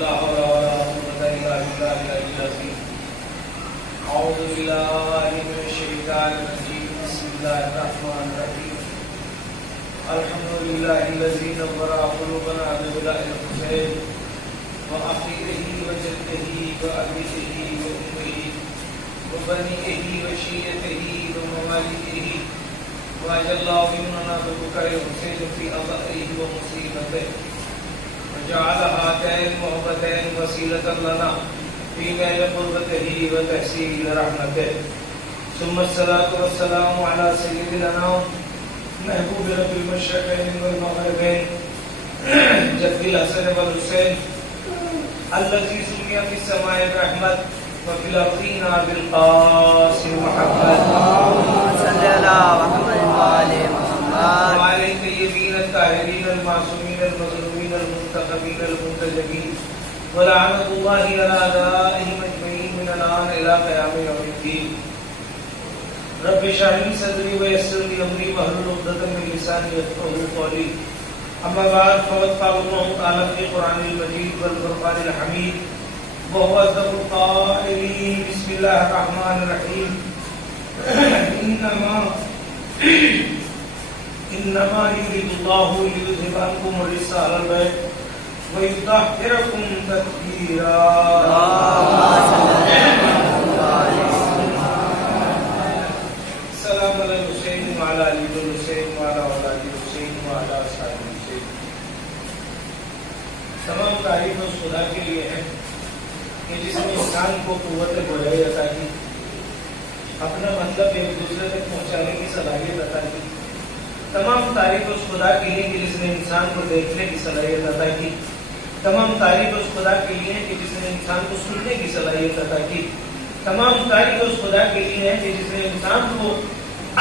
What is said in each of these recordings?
لا حول ولا قوة إلا بالله العلي العظيم. أعوذ بالله من الشيطان الرجيم. بسم الله الرحمن الرحيم. الحمد لله الذي نور قلوبنا بهدى الحسين وأخيه وجده وأبيه وأمه وبنيه وشيته وممالكه وأجل مننا ببكر الحسين في أضائه ومصيبته وجعل هاتين المحبتين وسيلة لنا في نيل قربته وتحصيل رحمته. ثم الصلاة والسلام على سيد الأنام محبوب رب المشرقين والمغربين جد الحسن والحسين الذي سمي في السماء برحمة وفي الأرضين بالقاسم محمد. صلی اللہ محمد وآل محمد وعلى الطيبين الطاهرين المعصومين المظلومين المنتخبين المنتجبين ولعنة الله على أعدائهم أجمعين من الآن إلى قيام يوم الدين. رب اشرح لي صدري ويسر لي أمري واحلل عقدة من لساني يفقهوا قولي. أما بعد فقد قال الله تعالى في القرآن المجيد والفرقان الحميد وهو أصدق القائلين. بسم الله الرحمن الرحيم. إنما يريد الله ليذهب عنكم الرجس أهل البيت ويطهركم تطهيرا. السلام على الحسين وعلى علي الحسين وعلى اولاد الحسين وعلى اصحاب الحسين. تمام تعریف اس خدا کے لیے ہے کہ جس نے انسان کو قوت بڑھائی عطا کی، اپنا مطلب ایک دوسرے تک پہنچانے کی صلاحیت عطا کی. تمام تعریف اس خدا کے لیے کہ جس نے انسان کو دیکھنے کی صلاحیت عطا کی. تمام تعریف اس خدا کے لیے کہ جس نے انسان کو سننے کی صلاحیت عطا کی. تمام تعریف اس خدا کے لیے ہے کہ جس نے انسان کو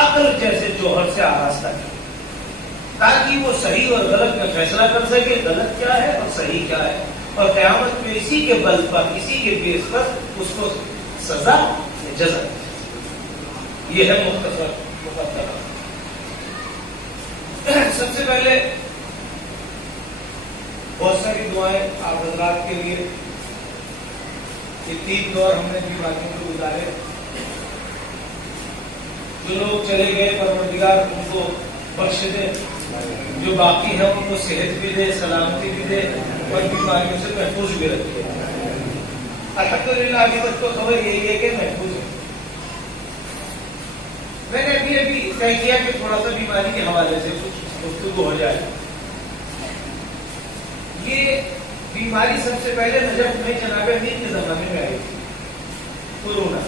عقل جیسے جوہر سے آراستہ کی تاکہ وہ صحیح اور غلط میں فیصلہ کر سکے، غلط کیا ہے اور صحیح کیا ہے، اور قیامت میں اسی کے بل پر، اسی کے بیس پر اس کو سزا یا جزا. یہ ہے مختصر مقدمہ. سب سے پہلے بہت ساری دعائیں آپ حضرات کے لیے. یہ 3 دور ہم نے بیماریوں کو گزارے. جو لوگ چلے گئے پروردگار ان کو بخش دے، جو باقی ہیں ان کو صحت بھی دے، سلامتی بھی دے اور بیماریوں سے محفوظ بھی رکھے. الحمدللہ ابھی تک تو خبر یہی ہے کہ محفوظ ہے. میں نے ابھی طے کیا کہ تھوڑا سا بیماری کے حوالے سے کچھ گفتگو ہو جائے. یہ بیماری سب سے پہلے نجف میں جناب امیر کے زمانے میں آئی تھی. کورونا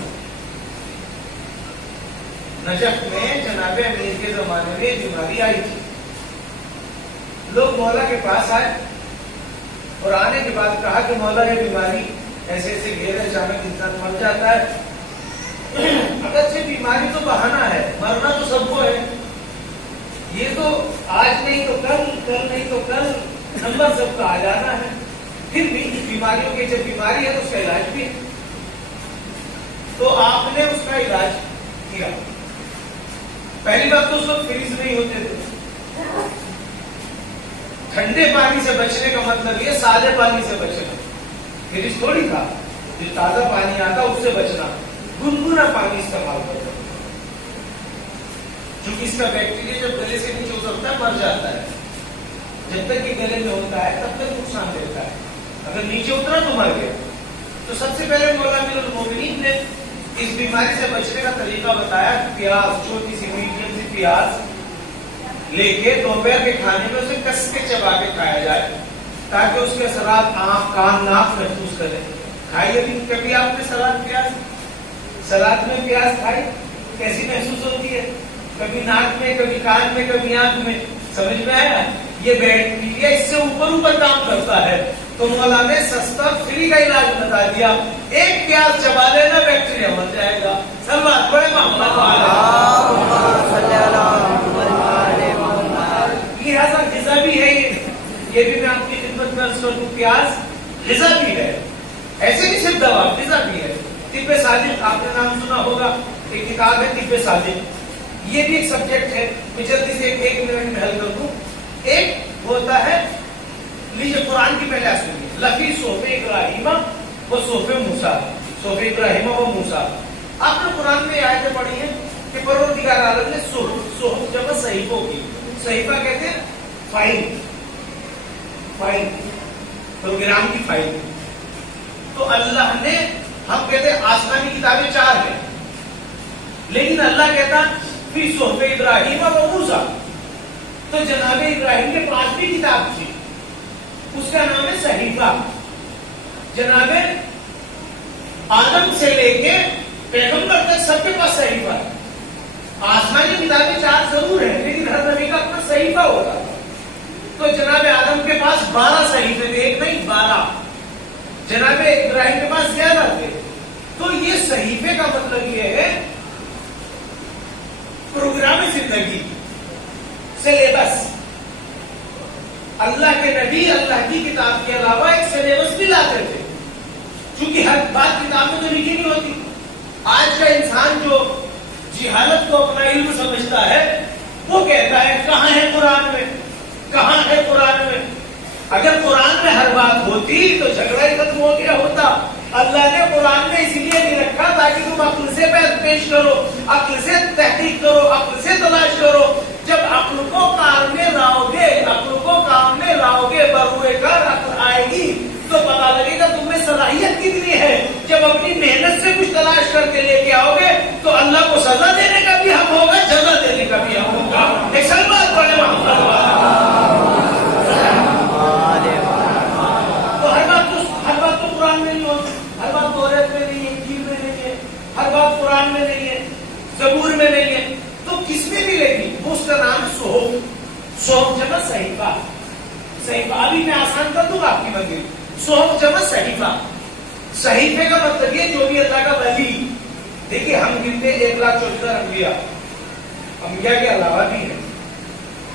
نجف میں جناب امیر کے زمانے میں بیماری آئی تھی. لوگ مولا کے پاس آئے اور آنے کے بعد کہا کہ مولا یہ بیماری ایسے ایسے گھیرے، اچانک انسان مر جاتا ہے. اگرچہ بیماری تو بہانہ ہے، مرنا تو سب کو ہے. یہ تو آج نہیں تو کل، کل نہیں تو کل، نمبر سب کا آ جانا ہے. پھر بھی بیماریوں کی جب بیماری ہے تو اس کا علاج بھی ہے. تو آپ نے اس کا علاج کیا. پہلی بات تو اس وقت فریز نہیں ہوتے تھے. ٹھنڈے پانی سے بچنے کا مطلب یہ سادے پانی سے بچنا. فریج تھوڑی تھا، جو تازہ پانی آتا اس سے بچنا. گنگنا پانی استعمال کرنا، چونکہ اس کا بیکٹیریا جب گلے سے نیچے اترتا ہے مر جاتا ہے. جب تک کہ گلے میں ہوتا ہے تب تک نقصان دیتا ہے، اگر نیچے اترا تو مر گیا. تو سب سے پہلے مولا امیر المومنین نے اس بیماری سے بچنے کا طریقہ بتایا. پیاز، چھوٹی سی میڈیم سی پیاز لے کے دوپہر کے کھانے میں اسے کس کے چبا کے کھایا جائے تاکہ اس کے اثرات آنکھ، کان، ناک محسوس کرے. کھائیے بھی کبھی آپ نے سلاد میں پیاز کھائی کیسی محسوس ہوتی ہے؟ کبھی ناک میں، کبھی کان میں، کبھی آنکھ میں. سمجھ میں آیا؟ یہ بیکٹیریا اس سے اوپر کام کرتا ہے. تو مولا نے سستا فری کا علاج بتا دیا. ایک پیاز چبا لینا، بیکٹیریا مر جائے گا. سب بات بڑے محمد لہذا غذا بھی ہے. یہ بھی میں آپ کی خدمت میں عرض کر دوں، پیاز غذا بھی ہے. ایسے نہیں صرف دوا، غذا بھی ہے. طب صادق آپ نے نام سنا ہوگا، ایک کتاب ہے طب صادق. یہ بھی ایک سبجیکٹ ہے. میں جلدی سے 1 منٹ میں حل کر دوں. ایک ہوتا ہے، لیجیے قرآن کی پہلے سنیے، لفی صحف ابراہیم و صحف موسیٰ، صحف ابراہیم و موسیٰ. آپ نے قرآن میں آیتیں پڑھی ہیں کہ پروردگار عالم نے صحف جمع صحیفوں کی. صحیفہ کہتے ہیں فائل، فائل پروگرام کی فائل. تو اللہ نے، ہم کہتے ہیں آسمانی کتابیں 4 ہیں، لیکن اللہ کہتا فی صحف ابراہیم و موسیٰ. تو جناب ابراہیم کے پاس بھی کتاب تھی، اس کا نام ہے صحیفہ. جناب آدم سے لے کے پیغمبر تک سب کے پاس صحیفہ ہے. آسمانی کتابیں 4 ضرور ہیں، لیکن ہر نبی کا اپنا صحیفہ ہوتا ہے. تو جناب آدم کے پاس 12 صحیفے تھے، ایک نہیں 12. جناب ابراہیم کے پاس 11 تھے. تو یہ صحیفے کا مطلب یہ ہے پروگرام زندگی، سلیبس. اللہ کے نبی اللہ کی کتاب کے علاوہ ایک سلیبس بھی لاتے تھے، چونکہ ہر بات کتاب میں تو لکھی نہیں ہوتی. آج کا انسان جو جہالت کو اپنا علم سمجھتا ہے وہ کہتا ہے کہاں ہے قرآن میں، کہاں ہے قرآن میں. اگر قرآن میں ہر بات ہوتی تو جھگڑا ہی ختم ہو گیا ہوتا. اللہ نے قرآن میں اسی لیے نہیں رکھا تاکہ تم عقل سے پیش کرو، عقل سے تحقیق کرو، عقل سے تلاش کرو. جب عقل کو کام میں لاؤ گے، عقل کو کام میں لاؤ گے، بروئے کار عقل آئے گی تو پتا لگے گا تم میں صلاحیت کتنی ہے. جب اپنی محنت سے کچھ تلاش کر کے لے کے آؤ گے تو اللہ کو سزا دینے کا بھی حق ہوگا، جزا دینے کا بھی حق ہوگا. ایک سال بات پڑھے محمد تو ہر بات تو قرآن میں نہیں ہوتی، ہر بات توریت میں نہیں ہے، انجیل میں نہیں ہے، ہر بات قرآن میں نہیں ہے، زبور میں نہیں ہے. تو کس میں بھی لگی وہ اس کا نام صحف. صحف جمع صحیفہ. صحیفہ ابھی میں آسان کر دوں گا آپ کی منزل. صحف جمع صحیفہ. صحیفے کا مطلب یہ جو بھی اللہ کا ولی. دیکھیے ہم گنتے 1,14,000 انبیاء، انبیاء کے علاوہ بھی ہیں،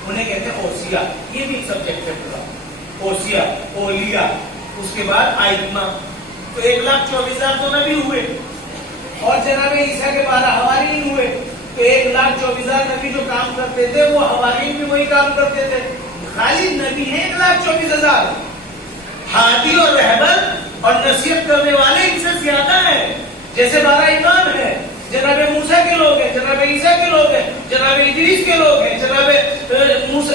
انہیں کہتے ہیں اوصیاء. یہ بھی ایک سبجیکٹ ہے پورا. اوصیاء، اولیاء، اس کے بعد آئمہ. تو 1,24,000 تو نبی ہوئے، اور جناب عیسیٰ کے 12 حوارین ہوئے. تو 1,24,000 نبی جو کام کرتے تھے وہ حوارین بھی وہی کام کرتے تھے. خالی نبی ہیں 1,24,000. ہادی اور رہبر اور نصیحت کرنے والے ان سے زیادہ ہیں. جیسے 12 امام ہیں، جناب موسیٰ کے لوگ ہیں، جناب عیسیٰ کے لوگ ہیں، جناب ادریس کے لوگ ہیں، جناب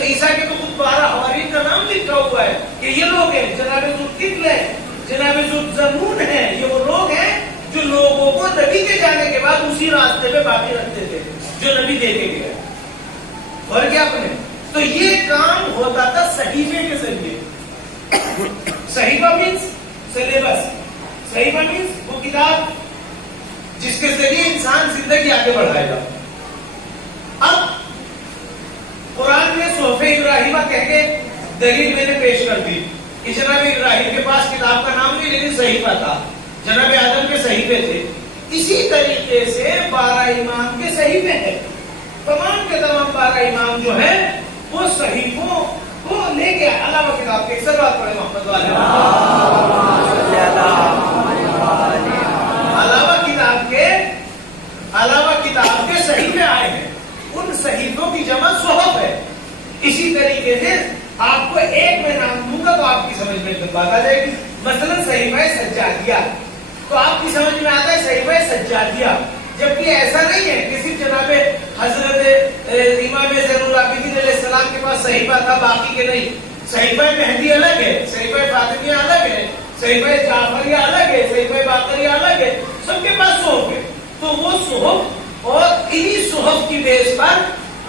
عیسیٰ کے تو خود 12 حوارین کا نام لکھا ہوا ہے کہ یہ لوگ ہیں. جناب ذوالکفل ہے، جناب ذوالذنون ہیں. یہ وہ لوگ ہیں جو لوگوں کو نبی کے جانے کے بعد اسی راستے پہ باقی رکھتے تھے جو نبی دے کے گیا. اور کیا بنے. تو یہ کام ہوتا تھا صحیفے کے ذریعے. صحیفہ مینس سلیبس. صحیفہ مینس وہ کتاب جس کے ذریعے انسان زندگی آگے بڑھائے گا. اب قرآن میں صحف ابراہیمہ کہہ کے دلیل میں نے پیش کر دی کہ جناب ابراہیم کے پاس کتاب کا نام نہیں لیکن صحیفہ تھا. جناب آدم کے صحیفے تھے. اسی طریقے سے 12 امام کے صحیفے ہیں. تمام کے تمام 12 امام جو ہیں وہ صحیفوں کو لے کے علاوہ کتاب کے اکثر بات پڑھے محمد والے علاوہ کتاب کے صحیفے آئے ہیں. ان صحیفوں کی جمع صحف ہے. اسی طریقے سے آپ کو ایک میں نام دوں گا تو آپ کی سمجھ میں بات آ جائے گی. مثلا صحیفہ سجادیہ تو آپ کی سمجھ میں آتا ہے صحیفہ سجادیہ. جبکہ ایسا نہیں ہے کہ صرف جناب حضرت امام زین العابدین علیہ السلام کے پاس صحیفہ تھا باقی کے نہیں. صحیفہ مہدی الگ ہے، صحیفہ فاطمیہ الگ ہے، صحیفہ جعفریہ الگ ہے، صحیفہ باقریہ الگ ہے. سب کے پاس صحف ہے. تو وہ صحف اور انہی صحف کی بیس پر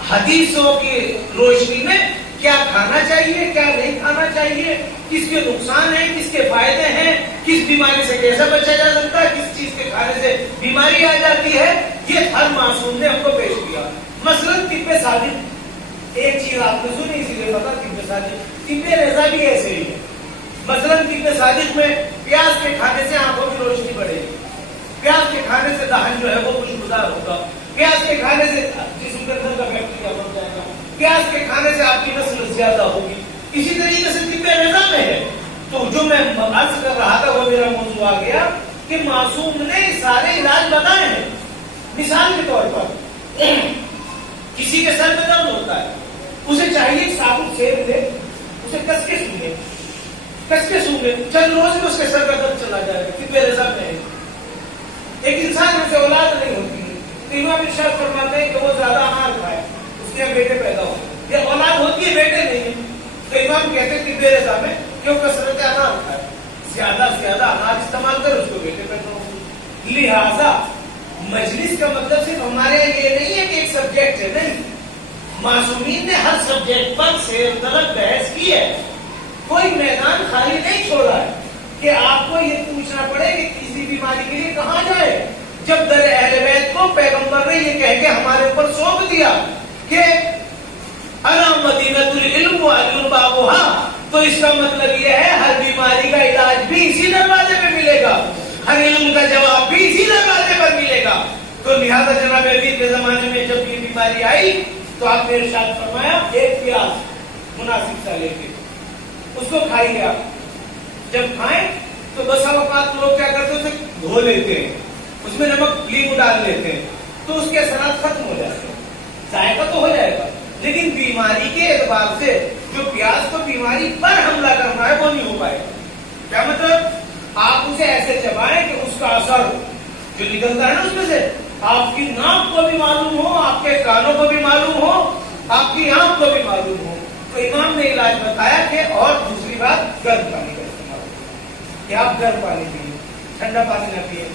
حدیثوں کی روشنی میں کیا کھانا چاہیے، کیا نہیں کھانا چاہیے، کس کے نقصان ہیں، کس کے فائدے ہیں، کس بیماری سے کیسے بچا جا سکتا ہے، کس چیز کے کھانے سے بیماری آ جاتی ہے، یہ ہر معصوم نے ہم کو پیش کیا. مثلا طب صادق ایک چیز آپ نے سنی اسی لیے پتا طب صادق. طب رضا بھی ایسے ہی ہے. مثلا طب صادق میں پیاز کے کھانے سے آنکھوں کی روشنی بڑھے گی، پیاز کے کھانے سے دہن جو ہے وہ خوشبودار ہوگا، پیاز کے کھانے سے جسم کے اندر کا بیکٹیریا بڑھ جائے گا، پیاز کے کھانے سے آپ کی نسل زیادہ ہوگی. اسی طریقے سے طب رضا میں ہے. تو جو میں عرض کر رہا تھا وہ میرا موضوع آ گیا کہ معصوم نے سارے علاج بتائے ہیں. مثال کے طور پر کسی کے سر میں درد ہوتا ہے، اسے چاہیے صابن سیب لے، اسے کس کے سنے کس کے سونگے؟ چند روز میں اس کے سر کا درد چلا جائے گا کہ میرے سر میں ہے۔ ایک انسان میں سے اولاد نہیں ہوتی ہے تو امام ارشاد فرماتے ہیں کہ وہ زیادہ انار کھائے، اس کے بیٹے پیدا ہو، یا اولاد ہوتی ہے بیٹے نہیں ہے تو امام کہتے ہیں کہ بے رضا میں کیوں کثرت انار کھائے، زیادہ سے زیادہ انار استعمال کرے، اس کو بیٹے پیدا ہو۔ لہذا مجلس کا مطلب صرف ہمارے یہ نہیں ہے کہ ایک سبجیکٹ ہے، نہیں، معصومین نے ہر سبجیکٹ پر سیر طلب بحث کی ہے، کوئی میدان خالی نہیں چھوڑا ہے کہ آپ کو یہ پوچھنا پڑے کہ کسی بیماری کے لیے کہاں جائے۔ جب در اہل بیت کو پیغمبر نے یہ کہہ کے ہمارے اوپر سونپ دیا کہ انا مدینۃ العلم واجر بابھا، تو اس کا مطلب یہ ہے ہر بیماری کا علاج بھی اسی دروازے پہ ملے گا، ہر علم کا جواب بھی اسی دروازے پر ملے گا۔ تو لہذا جناب امیر کے زمانے میں جب یہ بیماری آئی تو آپ نے ارشاد فرمایا ایک پیاز مناسب سا لے کے اس کو کھائیے آپ، جب کھائیں تو بسا اوقات لوگ کیا کرتے ہیں اسے دھو لیتے ہیں، اس میں نمک لیمو ڈال لیتے ہیں تو اس کے اثرات ختم ہو جاتے ہیں، ذائقہ تو ہو جائے گا لیکن بیماری کے اعتبار سے جو پیاز کو بیماری پر حملہ کرنا ہے وہ نہیں ہو پائے گا۔ کیا مطلب؟ آپ اسے ایسے چبائیں کہ اس کا اثر جو نکلتا ہے نا اس میں سے آپ کی ناک کو بھی معلوم ہو، آپ کے کانوں کو بھی معلوم ہو، آپ کی آنکھ کو بھی معلوم ہو۔ تو امام نے علاج بتایا کہ اور دوسری بات گرم پانی کا استعمال کہ آپ گرم پانی پیئے، ٹھنڈا پانی نہ پیئے۔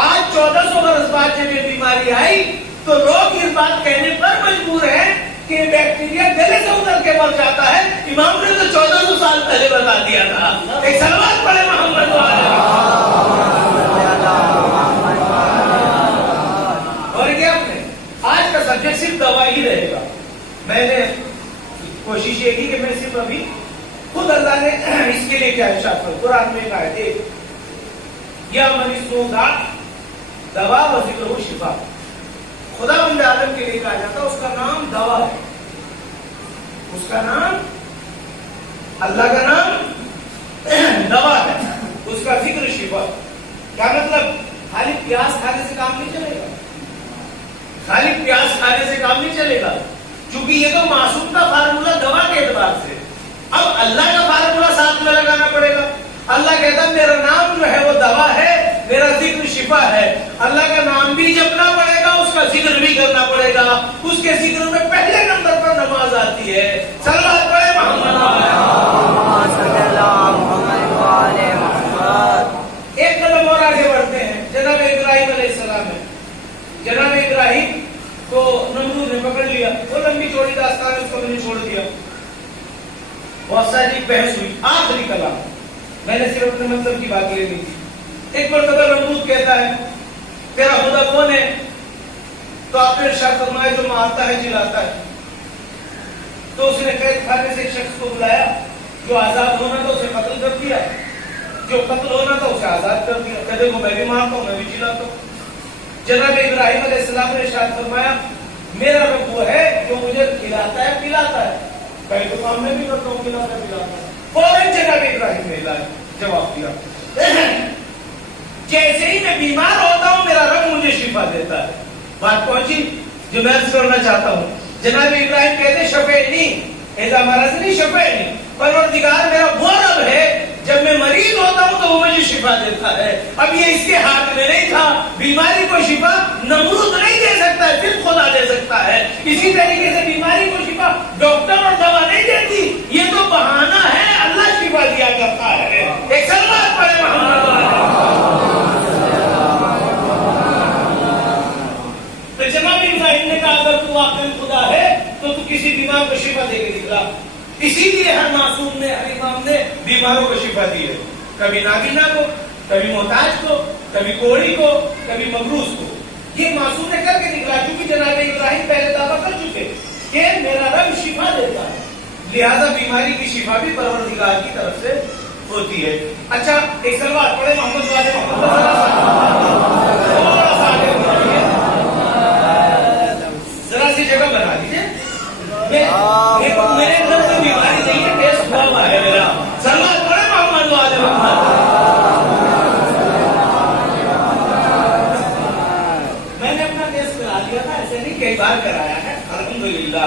آج 1400 برس بعد جب یہ بیماری آئی تو لوگ اس بات کہنے پر مجبور ہیں کہ بیکٹیریا گلے سے اتر کے مر جاتا ہے، امام نے تو 1400 سال پہلے بتا دیا تھا۔ ایک سلوات پڑھے محمد اور کیا آپ نے آج کا سبجیکٹ صرف دوا ہی رہے گا۔ میں نے کوشش یہ کی کہ میں صرف ابھی خود اللہ نے اس کے لیے کیا ارشاد فرمایا، قرآن میں ایک آیت ہے یا من السوء دوا و ذکرہ شفا، خدا بند عالم کے لیے کہا جاتا اس کا نام دوا ہے، اس کا نام اللہ کا نام دوا ہے، اس کا ذکر شفا۔ کیا مطلب؟ خالی پیاز کھانے سے کام نہیں چلے گا، خالی پیاز کھانے سے کام نہیں چلے گا، چونکہ یہ تو معصوم کا فارمولا دوا کے اعتبار سے، اب اللہ کا فارمولا ساتھ میں لگانا پڑے گا۔ اللہ کہتا ہے میرا نام جو ہے وہ دوا ہے، میرا ذکر شفا ہے۔ اللہ کا نام بھی جپنا پڑے گا، اس کا ذکر بھی کرنا پڑے گا، اس کے ذکر میں پہلے نمبر پر نماز آتی ہے۔ صلوات پڑھے محمد۔ ایک قدم اور آگے بڑھتے ہیں، جناب ابراہیم علیہ السلام ہے۔ جناب ابراہیم کو نمرود نے پکڑ لیا، وہ لمبی چوڑی داستان اس کو میں نے چھوڑ دیا، بہت ساری بحث ہوئی، آخری کلام میں نے صرف اپنے مطلب کی بات لے لی تھی۔ ایک مرتبہ نمرود کہتا ہے تیرا خدا کون ہے؟ تو آپ نے ارشاد فرمایا جو مارتا ہے جلاتا ہے۔ تو اس نے قید خانے سے ایک شخص کو بلایا، جو آزاد ہونا تھا اسے قتل کر دیا، جو قتل ہونا تھا اسے آزاد کر دیا۔ کہتے کو میں بھی مارتا ہوں میں بھی جلاتا ہوں۔ جناب ابراہیم علیہ السلام نے ارشاد فرمایا میرا رب وہ ہے جو مجھے کھلاتا ہے پلاتا ہے، پہلے تو کام میں بھی کرتا ہوں کھلاتا ہے پلاتا ہے۔ فوراً جناب ابراہیم نے جواب دیا جیسے ہی میں بیمار ہوتا ہوں میرا رب مجھے شفا دیتا ہے۔ بات پہنچی جو میں عرض کرنا چاہتا ہوں۔ جناب ابراہیم کہتے شفینی اذا مرضنی شفینی، پروردگار میرا وہ رب ہے جب میں مریض ہوتا ہوں تو وہ مجھے شفا دیتا ہے۔ اب یہ اس کے ہاتھ میں نہیں تھا، بیماری کو شفا نمرود نہیں دے سکتا ہے، صرف خدا دے سکتا ہے۔ اسی طریقے سے بیماری کو شفا ڈاکٹر اور دوا نہیں دیتی، یہ تو بہانہ ہے، اللہ شفا دیا کرتا ہے۔ ایک سلوات پڑھے محمد۔ تو جناب ابراہیم نے کہا اگر تو واقعی خدا ہے تو کسی بیمار کو شفا دے کے دکھلا۔ اسی لیے ہر معصوم نے، ہر امام نے بیماروں کو شفا دی ہے، کبھی نابینا کو، کبھی محتاج کو، کبھی کوڑی کو، کبھی مبروز کو۔ یہ معصوم نے کر کے نکلا، کیونکہ جناب ابراہیم پہلے دعویٰ کر چکے کہ میرا رب شفا دیتا ہے، لہذا بیماری کی شفا بھی پروردگار کی طرف سے ہوتی ہے۔ اچھا ایک سلوات پڑھے محمد والے محمد تھوڑا سا آگے بڑھائیے، ذرا سی جگہ بنا دیجیے۔ میرے اندر کوئی بیماری نہیں ہے، ٹیسٹ ہوا ہوا ہے میرا۔ سلوات پڑھے محمد والے محمد۔ میں نے اپنا ٹیسٹ کرا لیا تھا، ایسے نہیں کئی بار کرایا ہے الحمدللہ۔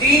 3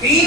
3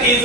30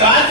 4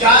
4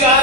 4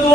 2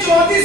34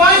5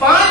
5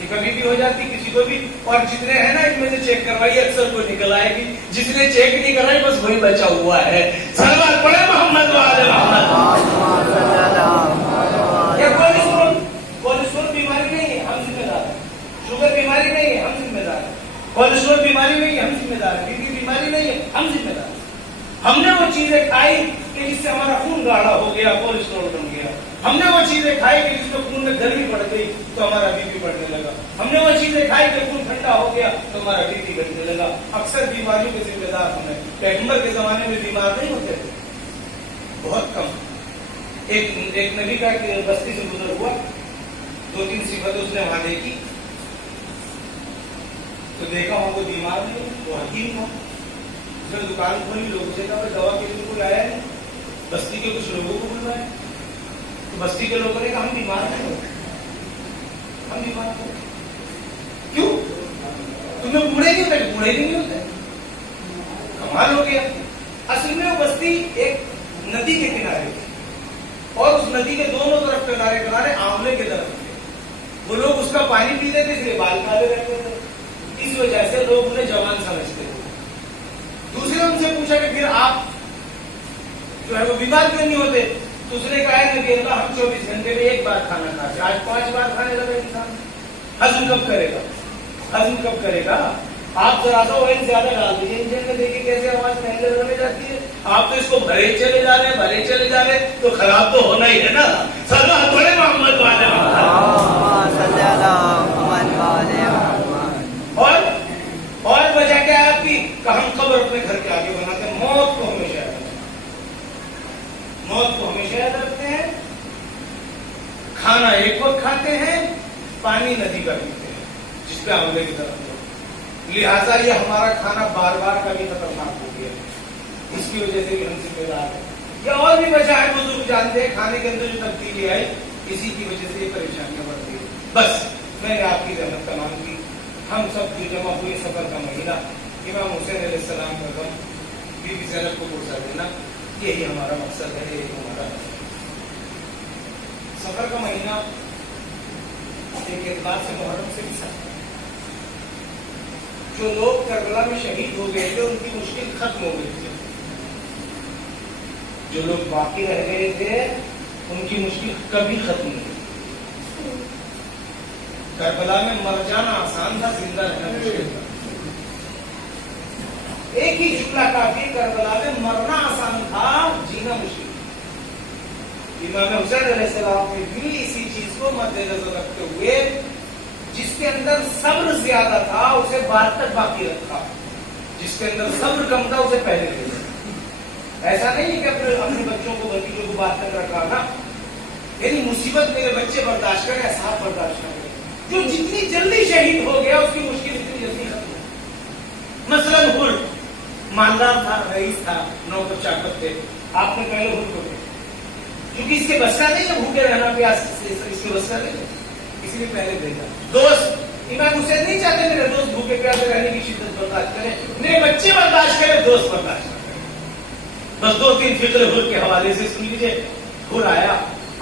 یہ کبھی بھی ہو جاتی کسی کو بھی. اور جتنے ہیں نا ان میں سے چیک کروائی اکثر کو نکل آئے گی. جس نے چیک نہیں کرائی بس وہی بچا ہوا ہے. سلوات پڑھے محمد وعلى محمد. کولیسٹرول بیماری نہیں ہے, ہم ذمہ دار ہیں. شوگر بیماری نہیں ہے, ہم ذمہ دار ہیں. کولیسٹرول بیماری نہیں ہے, ہم ذمہ دار ہیں. بی پی بیماری نہیں ہے, ہم ذمہ دار ہیں. ہم نے وہ چیزیں کھائی کہ جس سے ہمارا خون گاڑھا ہو گیا, کولیسٹرول بن گیا. ہم نے وہ چیزیں کھائی کہ جس میں خون میں گرمی بڑھ گئی تو ہمارا بی پی بڑھنے لگا. ہم نے وہ چیزیں کھائی کہ خون ٹھنڈا ہو گیا تو ہمارا بی پی گھٹنے لگا. اکثر بیماریوں کے ذمہ دار ہم ہیں. پیغمبر کے زمانے میں بیمار نہیں ہوتے تھے, بہت کم. ایک نبی کا بستی سے گزر ہوا, 2-3 صفتیں اس نے وہاں دیکھی تو دیکھا وہاں کوئی بیمار نہیں, وہ حکیم ہو. اس نے دکان کھولی, لوگوں سے کہا دوا کے لیے کوئی آیا نہیں. بستی کے کچھ لوگوں کو بلوایا تو بستی کے لوگوں نے کہا ہم بیمار نہیں ہوتے, ہم بیمار ہوتے. کیوں؟ تمہیں بوڑھے نہیں ہوتے؟ بوڑھے نہیں ہوتے. کمال ہو گیا. اصل میں وہ بستی ایک ندی کے کنارے تھی اور اس ندی کے دونوں طرف کنارے آملے کے درخت تھے. وہ لوگ اس کا پانی پیتے تھے, اس لیے بال کالے رہتے تھے. اس وجہ سے لوگ انہیں جوان سمجھتے تھے. دوسرے ان سے پوچھا کہ پھر آپ جو ہے وہ بیمار کیوں نہیں ہوتے؟ تو اس نے کہا ہے کہ اللہ ہم 24 گھنٹے میں ایک بار کھانا کھاتے, آج 5 بار کھانے لگا انسان. ہضم کب کرے گا؟ ہضم کب کرے گا؟ آپ ذرا سا آئل زیادہ ڈال دیجیے انجن میں, دیکھیے کیسے آواز مہنگے ہونے جاتی ہے. آپ تو اس کو بھرے چلے جا رہے ہیں تو خراب تو ہونا ہی ہے نا. سلوات پڑھے محمد وعلى محمد. اور وجہ کیا ہے آپ کی؟ کہ ہم قبر اپنے گھر کے آگے بناتے ہیں. موت کو ہمیشہ یاد رکھتے ہیں, موت کو ہمیشہ یاد رکھتے ہیں. کھانا ایک وقت کھاتے ہیں, پانی ندی کا پیتے ہیں جس پہ آملے کی طرف. لہٰذا یہ ہمارا کھانا بار بار کا بھی خطرناک ہو گیا. اس کی وجہ سے بھی ہم ذمہ دار ہیں. یا اور بھی وجہ ہے, بزرگ جانتے ہیں کھانے کے اندر جو تبدیلی آئی اسی کی وجہ سے یہ پریشانیاں بڑھ گئی. بس میں نے آپ کی رحمت تمام کی. ہم سب جو جمع ہوئے سفر کا مہینہ, امام حسین علیہ السلام کا غم, بی بی زینب کو پرسا دینا, یہی ہمارا مقصد ہے, یہی ہمارا سفر کا مہینہ. ایک اعتبار سے محرم سے بھی سخت. جو لوگ کربلا میں شہید ہو گئے تھے ان کی مشکل ختم ہو گئی تھی. جو لوگ باقی رہ گئے تھے ان کی مشکل کبھی ختم نہیں. کربلا میں مر جانا آسان تھا, زندہ رہنا مشکل تھا. ایک ہی جملہ کافی, کربلا میں مرنا آسان تھا, جینا مشکل تھا. امام حسین علیہ السلام نے بھی اسی چیز کو مد نظر رکھتے ہوئے جس کے اندر صبر زیادہ تھا اسے بعد تک باقی رکھا, جس کے اندر صبر کم تھا اسے پہلے لے لیا. ایسا نہیں ہے کہ اپنے بچوں کو بھتیجوں کو بعد تک رکھا نا. یعنی مصیبت میرے بچے برداشت کریں, اصحاب برداشت کریں. جو جتنی جلدی شہید ہو گیا اس کی مشکل اتنی جلدی ختم ہو. مثلاً حر مالدار تھا, رئیس تھا, نوکر چاکر تھے, آپ نے پہلے حر کو دیکھا کیونکہ اس کے بس کا نہیں ہے بھوکے رہنا, پیاس اس کے بس کا نہیں ہے, اسی لیے پہلے دیکھا. دوست امام حسین نہیں چاہتے میرے دوست بھوکے پیاسے رہنے کی شدت برداشت کریں, میرے بچے برداشت کریں, دوست برداشت کریں. بس 2-3 فکر حر کے حوالے سے سن لیجیے. حر آیا,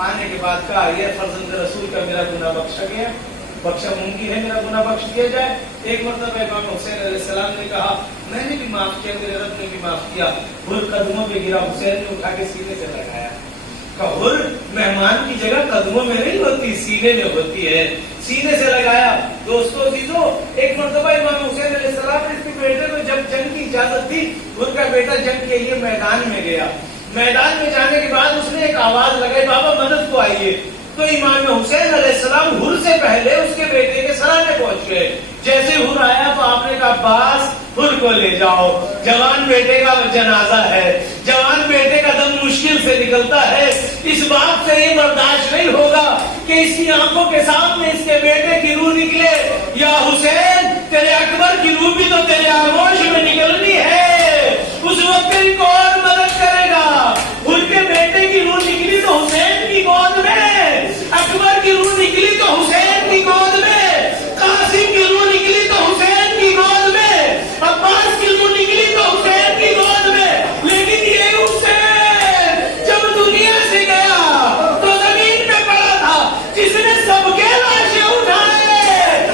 آنے کے بعد کہا یہ فرزند رسول کا میرا گناہ بخشا گیا, بخشا ممکن ہے میرا گناہ بخش دیا جائے. ایک مرتبہ امام حسین علیہ السلام نے کہا میں نے بھی معاف کیا, میرے رب نے بھی معاف کیا. حر قدموں پہ گرا, حسین نے اٹھا کے سینے سے لگایا. حر مہمان کی جگہ قدموں میں نہیں ہوتی, سینے میں ہوتی ہے, سینے سے لگایا. دوستو عزیزو, ایک مرتبہ امام حسین علیہ السلام نے اس کے بیٹے کو جب جنگ کی اجازت تھی, حر کا بیٹا جنگ کے لیے میدان میں گیا. میدان میں جانے کے بعد اس نے ایک آواز لگائی بابا مدد کو آئیے. تو امام حسین علیہ السلام حر سے پہلے اس کے بیٹے کے سرانے پہنچ گئے. جیسے حر آیا تو آپ نے کہا عباس حر کو لے جاؤ, جوان بیٹے کا جنازہ ہے, جوان بیٹے کا دم مشکل سے نکلتا ہے. اس بات سے یہ برداشت نہیں ہوگا کہ اس کی آنکھوں کے سامنے اس کے بیٹے کی روح نکلے. یا حسین تیرے اکبر کی روح بھی تو تیرے آغوش میں نکلنی ہے, اس وقت تیری کون مدد کرے گا؟ حر کے بیٹے کی روح نکلی تو حسین کی گود میں, اکبر کی روح نکلی تو حسین کی گود میں, قاسم کی روح نکلی تو حسین کی گود میں, عباس کی روح نکلی تو حسین کی گود میں. لیکن یہ حسین جب دنیا سے گیا تو زمین پہ پڑا تھا, جس نے سب کے لاشیں اٹھائے